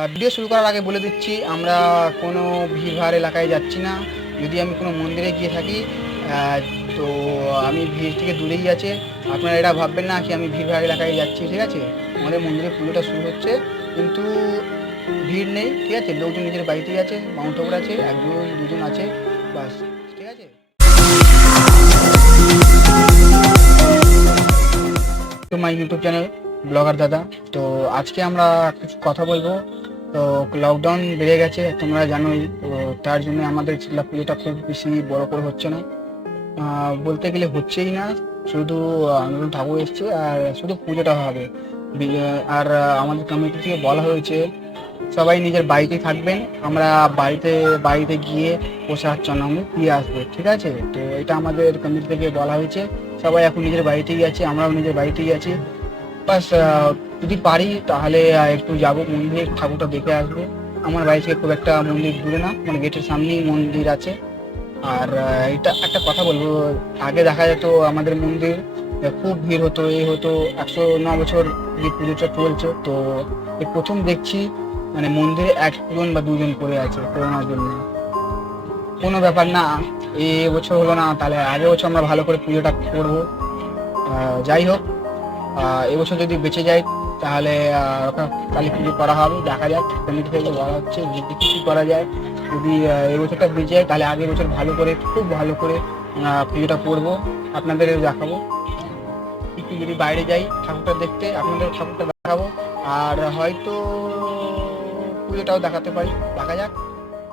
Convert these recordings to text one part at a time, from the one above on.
Video শুরু করার আগে বলে দিচ্ছি, আমরা কোনো ভিড়ভাড় এলাকায় যাচ্ছি না। যদি আমি কোনো মন্দিরে গিয়ে থাকি তো আমি ভিড় থেকে দূরেই আছে। আপনারা এটা ভাববেন না কি আমি ভিড়ভাড় এলাকায় যাচ্ছি, ঠিক আছে? আমাদের মন্দিরে পুজোটা শুরু হচ্ছে, কিন্তু ভিড় নেই, ঠিক আছে? লোকজন নিজের বাড়িতেই আছে, মাউন্ট আবুর আছে, একজন দুজন আছে, বাস, ঠিক আছে? তো মাই ইউটিউব চ্যানেল ব্লগার দাদা। তো আজকে আমরা কিছু কথা বলবো। তো লকডাউন বেড়ে গেছে, তোমরা জানোই। তো তার জন্য আমাদের চিল্লা পুজোটা খুব বেশি বড় করে হচ্ছে না, বলতে গেলে হচ্ছেই না। শুধু নতুন ঠাকুর এসছে আর শুধু পুজোটা হবে। আর আমাদের কমিটি থেকে বলা হয়েছে সবাই নিজের বাড়িতেই থাকবেন, আমরা বাড়িতে বাড়িতে গিয়ে প্রসাদ চন্দ্রমুখ দিয়ে আসবো, ঠিক আছে? তো এটা আমাদের কমিটি থেকে বলা হয়েছে। সবাই এখন নিজের বাড়িতেই আছে, আমরাও নিজের বাড়িতেই আছি। বাস যদি পারি তাহলে একটু যাবো মন্দিরে, ঠাকুরটা দেখে আসবো। আমার বাড়ি থেকে খুব একটা মন্দির দূরে না, মানে গেটের সামনেই মন্দির আছে। আর এটা একটা কথা বলবো, আগে দেখা যেত আমাদের মন্দির খুব ভিড় হতো, এই হতো। 109 বছর যে পুজোটা চলছে, তো এই প্রথম দেখছি মানে মন্দিরে একজন বা দুজন পড়ে আছে করোনার জন্য। কোনো ব্যাপার না, এই বছর হলো না, তাহলে আগের বছর আমরা ভালো করে পুজোটা করবো। যাই হোক, এবছর যদি বেঁচে যায় তাহলে কালী পুজো করা হবে। দেখা যাক, কমিটি থেকে বলা হচ্ছে যদি কিছু করা যায়। যদি এবছরটা বেঁচে যায় তাহলে আগের বছর ভালো করে, খুব ভালো করে পুজোটা করবো, আপনাদের দেখাবো। একটু যদি বাইরে যাই ঠাকুরটা দেখতে, আপনাদের ঠাকুরটা দেখাবো, আর হয়তো পুজোটাও দেখাতে পারি, দেখা যাক।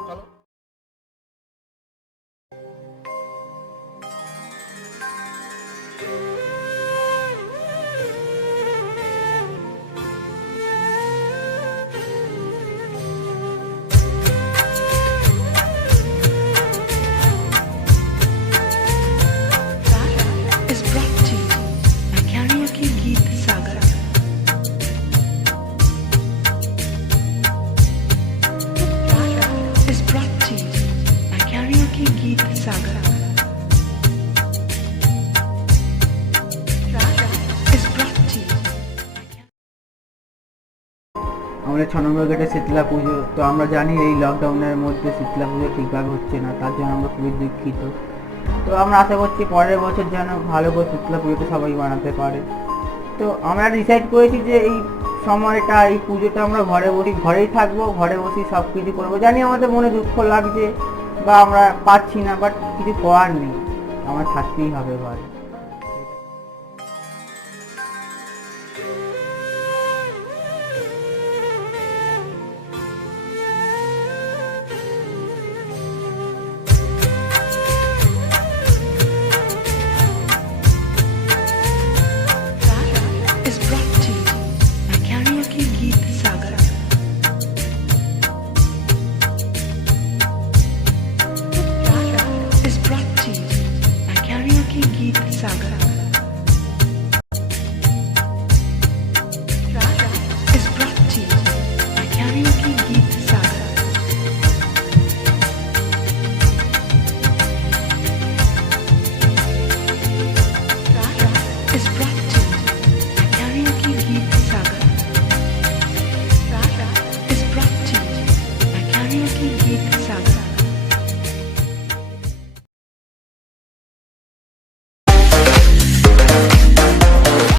চলো। Is brought to you by Karaoke Geet Sagar. Is brought to you by Karaoke Geet Sagar. Is brought to you. আমাদের 6 নম্বর গেটে শীতলা পুজো। তো আমরা জানি এই লকডাউনের মধ্যে শীতলা পুজো ঠিকভাবে হচ্ছে না, তার জন্য আমরা খুবই দুঃখিত। তো আমরা আশা করছি পরের বছর যেন ভালো করে শীতলা পুজোটা সবাই বানাতে পারে। তো আমরা ডিসাইড করেছি যে এই সময়টা, এই পুজোটা আমরা ঘরেই থাকবো, ঘরে বসেই সব কিছু করবো। জানি আমাদের মনে দুঃখ লাগছে বা আমরা পাচ্ছি না, বাট কিছু করার নেই, আমার থাকতেই হবে ঘরে।